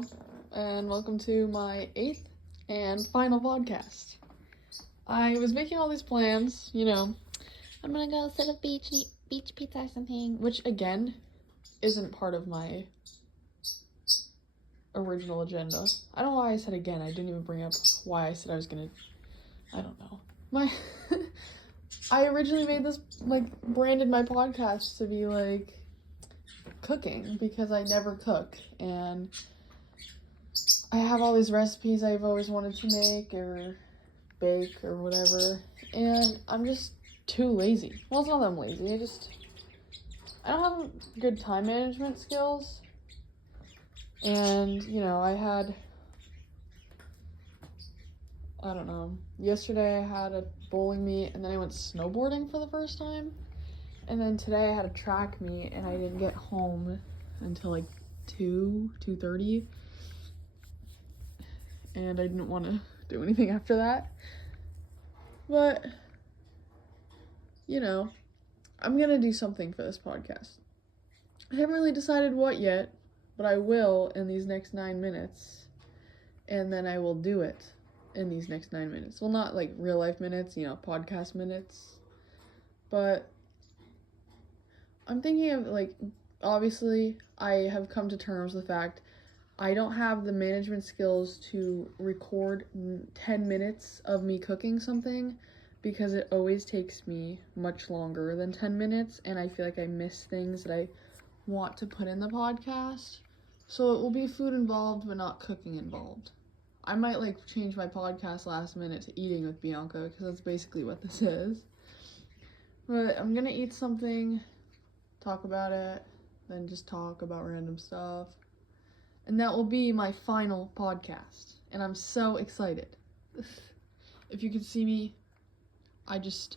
Hello, and welcome to my 8th and final podcast. I was making all these plans, I'm gonna go sit at the beach and eat beach pizza or something, which again, isn't part of my original agenda. I don't know why I said again. I didn't even bring up why I said I was gonna, I don't know. I originally made this, branded my podcast to be, cooking, because I never cook, and I have all these recipes I've always wanted to make, or bake, or whatever, and I'm just too lazy. Well, it's not that I'm lazy, I don't have good time management skills, and, yesterday I had a bowling meet, and then I went snowboarding for the first time, and then today I had a track meet, and I didn't get home until 2:30, and I didn't want to do anything after that, but, I'm gonna do something for this podcast. I haven't really decided what yet, but I will in these next 9 minutes, and then I will do it in these next 9 minutes. Well, not real life minutes, podcast minutes, but I'm thinking of obviously I have come to terms with the fact I don't have the management skills to record 10 minutes of me cooking something, because it always takes me much longer than 10 minutes, and I feel like I miss things that I want to put in the podcast. So it will be food involved, but not cooking involved. I might change my podcast last minute to eating with Bianca, because that's basically what this is. But I'm gonna eat something, talk about it, then just talk about random stuff. And that will be my final podcast. And I'm so excited. If you could see me, I don't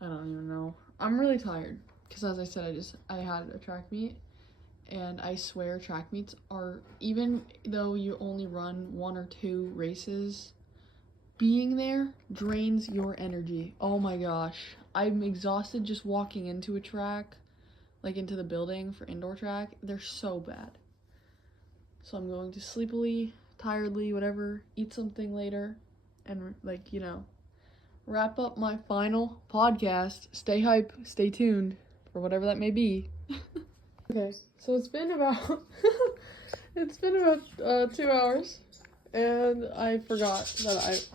even know. I'm really tired. Because as I said, I had a track meet. And I swear track meets are, even though you only run 1 or 2 races, being there drains your energy. Oh my gosh. I'm exhausted just walking into a track, into the building for indoor track. They're so bad. So I'm going to sleepily, tiredly, whatever, eat something later, and wrap up my final podcast. Stay hype, stay tuned for whatever that may be. Okay, so it's been about 2 hours, and I forgot that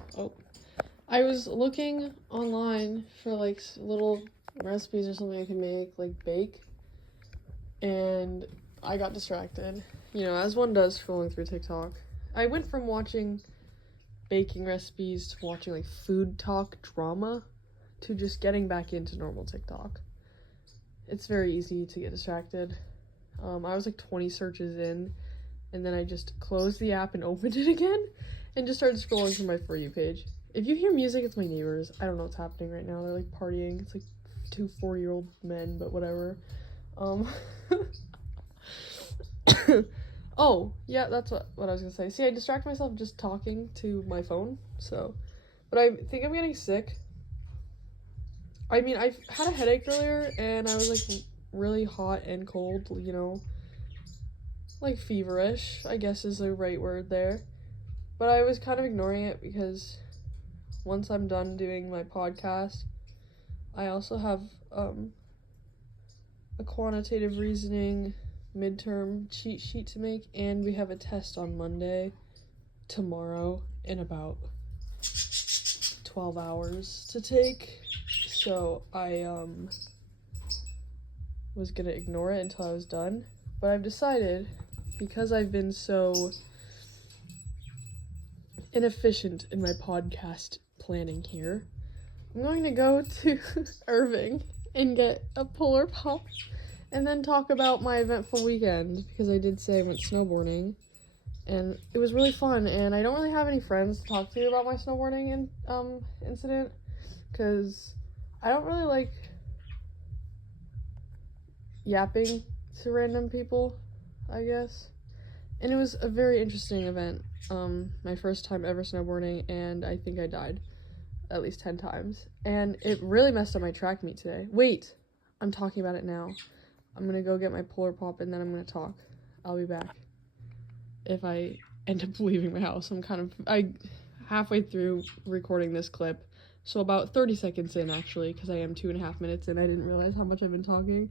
I was looking online for little recipes or something I could make, bake, and I got distracted, as one does scrolling through TikTok. I went from watching baking recipes to watching food talk drama to just getting back into normal TikTok. It's very easy to get distracted. I was 20 searches in, and then I just closed the app and opened it again and just started scrolling through my For You page. If you hear music, it's my neighbors. I don't know what's happening right now. They're partying. It's 2 4-year-old men, but whatever. Oh, yeah, that's what I was gonna say. See, I distract myself just talking to my phone, but I think I'm getting sick. I mean, I had a headache earlier, and I was, really hot and cold, feverish, I guess is the right word there. But I was kind of ignoring it, because once I'm done doing my podcast, I also have, a quantitative reasoning midterm cheat sheet to make, and we have a test on Monday, tomorrow, in about 12 hours to take, so I was gonna ignore it until I was done, but I've decided, because I've been so inefficient in my podcast planning here, I'm going to go to Irving and get a Polar Pop, and then talk about my eventful weekend, because I did say I went snowboarding, and it was really fun, and I don't really have any friends to talk to about my snowboarding incident, because I don't really like yapping to random people, I guess, and it was a very interesting event, my first time ever snowboarding, and I think I died at least 10 times, and it really messed up my track meet today. Wait, I'm talking about it now. I'm gonna go get my Polar Pop, and then I'm gonna talk. I'll be back. if I end up leaving my house. I halfway through recording this clip, so about 30 seconds in, actually, because I am 2.5 minutes in. I didn't realize how much I've been talking.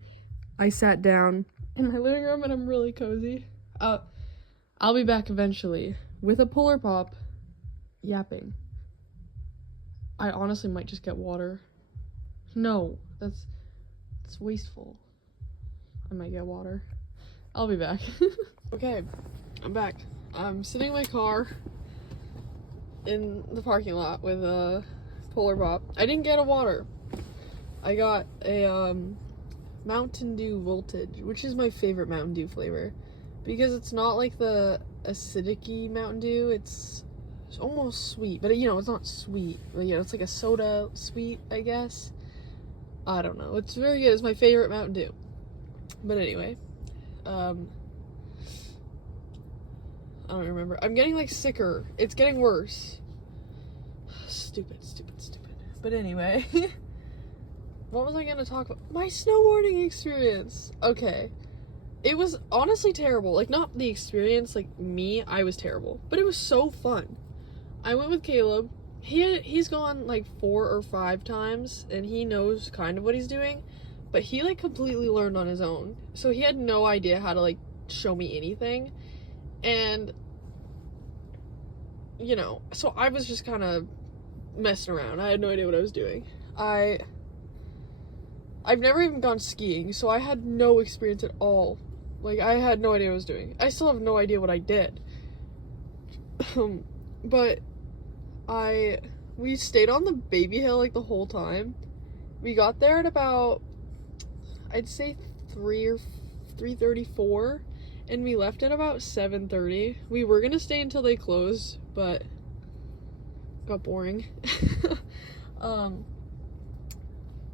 I sat down in my living room and I'm really cozy. I'll be back eventually with a Polar Pop yapping. I honestly might just get water. No, that's wasteful. I might get water. I'll be back. Okay, I'm back. I'm sitting in my car in the parking lot with a Polar Pop. I didn't get a water. I got a Mountain Dew Voltage, which is my favorite Mountain Dew flavor, because it's not like the acidic-y Mountain Dew. It's almost sweet, but you know, it's not sweet. You know, it's like a soda sweet, I guess. I don't know. It's very good. It's my favorite Mountain Dew. But anyway, I don't remember. I'm getting like sicker. It's getting worse. Stupid. But anyway, what was I gonna talk about? My snowboarding experience. Okay. It was honestly terrible. Like, not the experience, like me, I was terrible. But it was so fun. I went with Caleb. He's gone like 4 or 5 times, and he knows kind of what he's doing. But he like completely learned on his own. So he had no idea how to like show me anything. And, you know, so I was just kind of messing around. I had no idea what I was doing. I've never even gone skiing, so I had no experience at all. Like, I had no idea what I was doing. I still have no idea what I did. But we stayed on the baby hill like the whole time. We got there at about, I'd say 3:34, and we left at about 7:30. We were gonna stay until they closed, but got boring.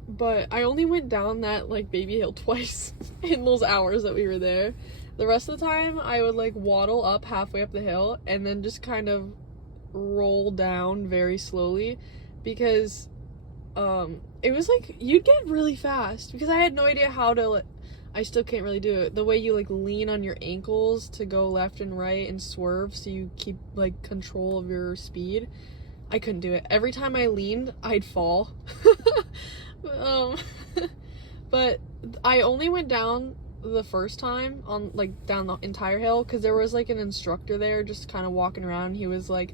But I only went down that like baby hill twice in those hours that we were there. The rest of the time I would like waddle up halfway up the hill and then just kind of roll down very slowly, because it was like you'd get really fast, because I had no idea how to I still can't really do it. The way you like lean on your ankles to go left and right and swerve so you keep like control of your speed. I couldn't do it. Every time I leaned, I'd fall. But I only went down the first time on like down the entire hill because there was like an instructor there just kind of walking around. He was like,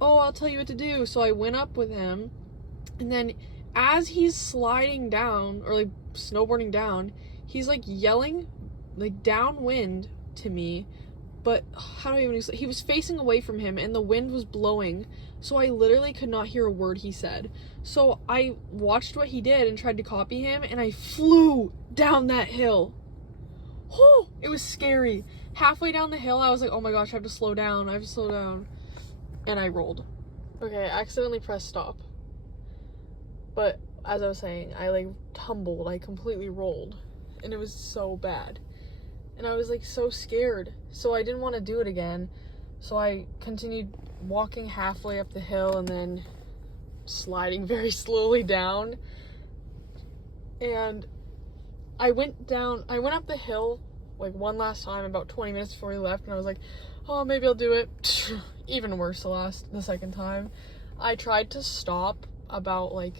"Oh, I'll tell you what to do." So I went up with him, and then as he's sliding down or like snowboarding down, he's like yelling like downwind to me, but how do I even explain? He was facing away from him and the wind was blowing, so I literally could not hear a word he said. So I watched what he did and tried to copy him, and I flew down that hill. Oh, it was scary. Halfway down the hill, I was like, oh my gosh, I have to slow down. And I rolled. Okay, I accidentally pressed stop. But as I was saying, I like tumbled. I completely rolled. And it was so bad. And I was like so scared. So I didn't want to do it again. So I continued walking halfway up the hill and then sliding very slowly down. And I went up the hill like one last time about 20 minutes before we left, and I was like, oh, maybe I'll do it. Even worse the second time. I tried to stop about like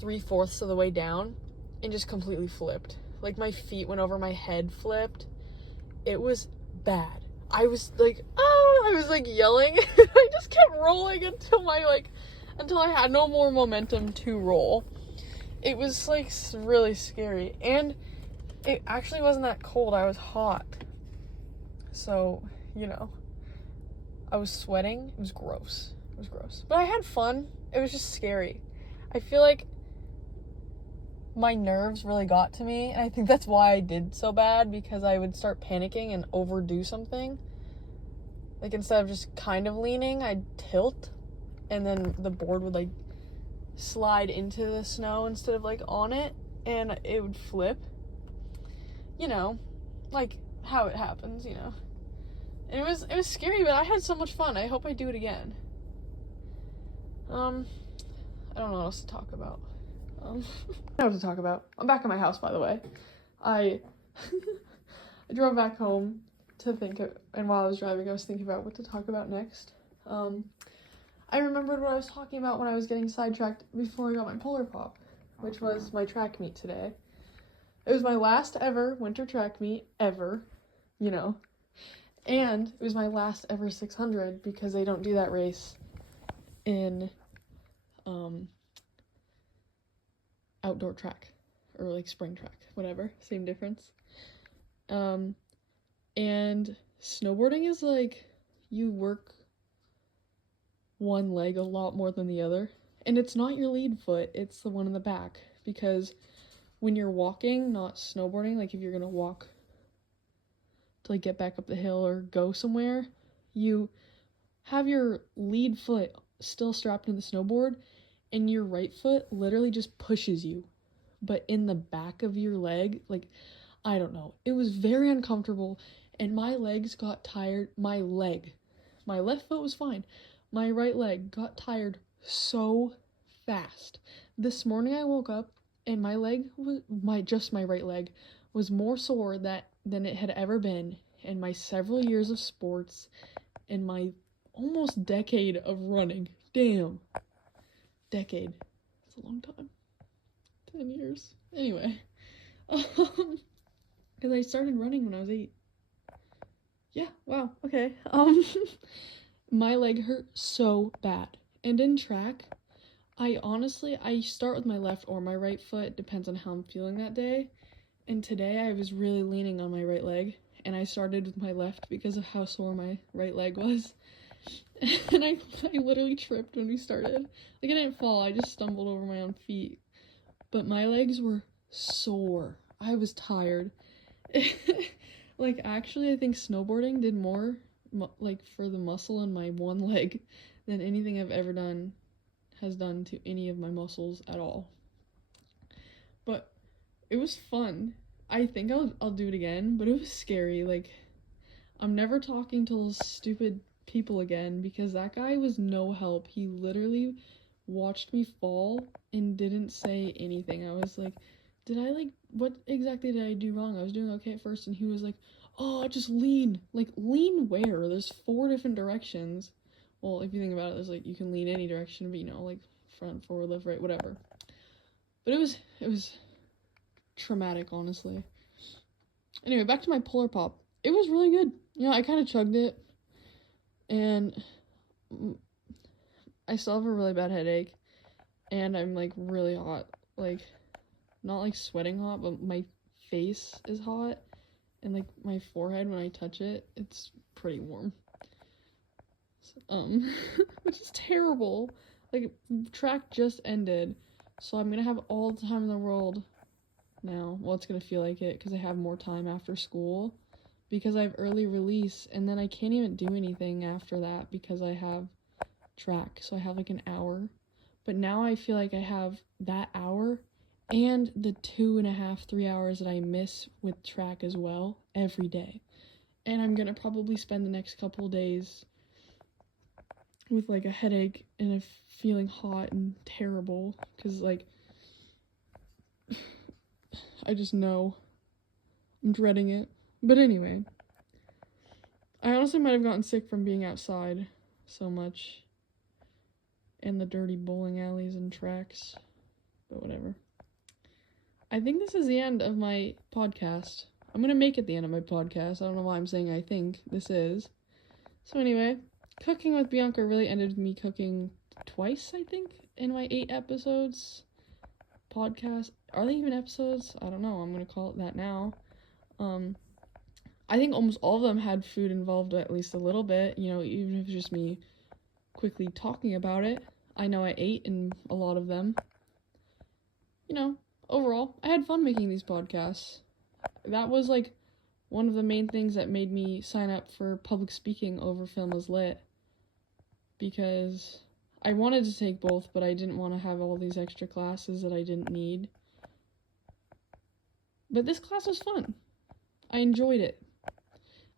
3/4 of the way down and just completely flipped. Like my feet went over my head, flipped. It was bad. I was like, I was like yelling. I just kept rolling until I had no more momentum to roll. It was like really scary, and it actually wasn't that cold. I was hot, so you know, I was sweating. It was gross. But I had fun. It was just scary. I feel like my nerves really got to me, and I think that's why I did so bad, because I would start panicking and overdo something. Like, instead of just kind of leaning, I'd tilt, and then the board would like slide into the snow instead of like on it, and it would flip. You know, like how it happens, you know. And it was scary, but I had so much fun. I hope I do it again. I don't know what else to talk about. I don't know what to talk about. I'm back at my house, by the way. I drove back home to think of, and while I was driving, I was thinking about what to talk about next. I remembered what I was talking about when I was getting sidetracked before I got my Polar Pop, which was my track meet today. It was my last ever winter track meet, ever, you know, and it was my last ever 600 because they don't do that race in, outdoor track, or like spring track, whatever, same difference. And snowboarding is like, you work one leg a lot more than the other, and it's not your lead foot, it's the one in the back, because when you're walking, not snowboarding, like if you're gonna walk to like get back up the hill or go somewhere, you have your lead foot still strapped in the snowboard, and your right foot literally just pushes you, but in the back of your leg, like, I don't know, it was very uncomfortable, and my legs got tired. My left foot was fine. My right leg got tired so fast. This morning I woke up and my leg was, my right leg was more sore than it had ever been in my several years of sports and my almost decade of running. Damn. Decade. It's a long time. 10 years. Anyway. Because I started running when I was 8. Yeah, wow, okay. My leg hurt so bad. And in track, I start with my left or my right foot, depends on how I'm feeling that day. And today I was really leaning on my right leg, and I started with my left because of how sore my right leg was. And I literally tripped when we started. Like, I didn't fall, I just stumbled over my own feet. But my legs were sore. I was tired. Like, actually, I think snowboarding did more, like, for the muscle in my one leg than anything I've ever done has done to any of my muscles at all. But it was fun. I think I'll do it again, but it was scary. Like, I'm never talking to those stupid people again, because that guy was no help. He literally watched me fall and didn't say anything. I was like, what exactly did I do wrong? I was doing okay at first, and he was like, oh, just lean. Like, lean where? There's 4 different directions. Well, if you think about it, there's like, you can lean any direction, but, you know, like front, forward, left, right, whatever. But it was traumatic, honestly. Anyway, back to my Polar Pop. It was really good. You know, I kind of chugged it, and I still have a really bad headache, and I'm like really hot. Like, not like sweating hot, but my face is hot, and like my forehead, when I touch it, it's pretty warm. Which is terrible. Like, track just ended, so I'm gonna have all the time in the world now. Well, it's gonna feel like it, because I have more time after school, because I have early release, and then I can't even do anything after that because I have track, so I have like an hour. But now I feel like I have that hour and the 2.5-3 hours that I miss with track as well every day, and I'm gonna probably spend the next couple days with like a headache and feeling hot and terrible, because like, I just know I'm dreading it. But anyway, I honestly might have gotten sick from being outside so much in the dirty bowling alleys and tracks, but whatever. I think this is the end of my podcast. I'm gonna make it the end of my podcast. I don't know why I'm saying I think this is. So anyway, Cooking with Bianca really ended with me cooking twice, I think, in my 8 episodes podcast. Are they even episodes? I don't know. I'm gonna call it that now. I think almost all of them had food involved at least a little bit, you know, even if it's just me quickly talking about it. I know I ate in a lot of them. You know, overall, I had fun making these podcasts. That was like one of the main things that made me sign up for public speaking over Film is Lit, because I wanted to take both, but I didn't want to have all these extra classes that I didn't need. But this class was fun. I enjoyed it.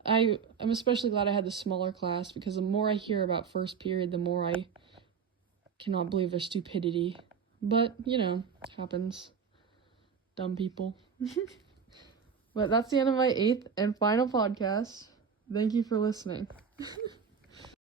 I'm especially glad I had the smaller class, because the more I hear about first period, the more I cannot believe their stupidity. But, you know, happens. Dumb people. But that's the end of my 8th and final podcast. Thank you for listening.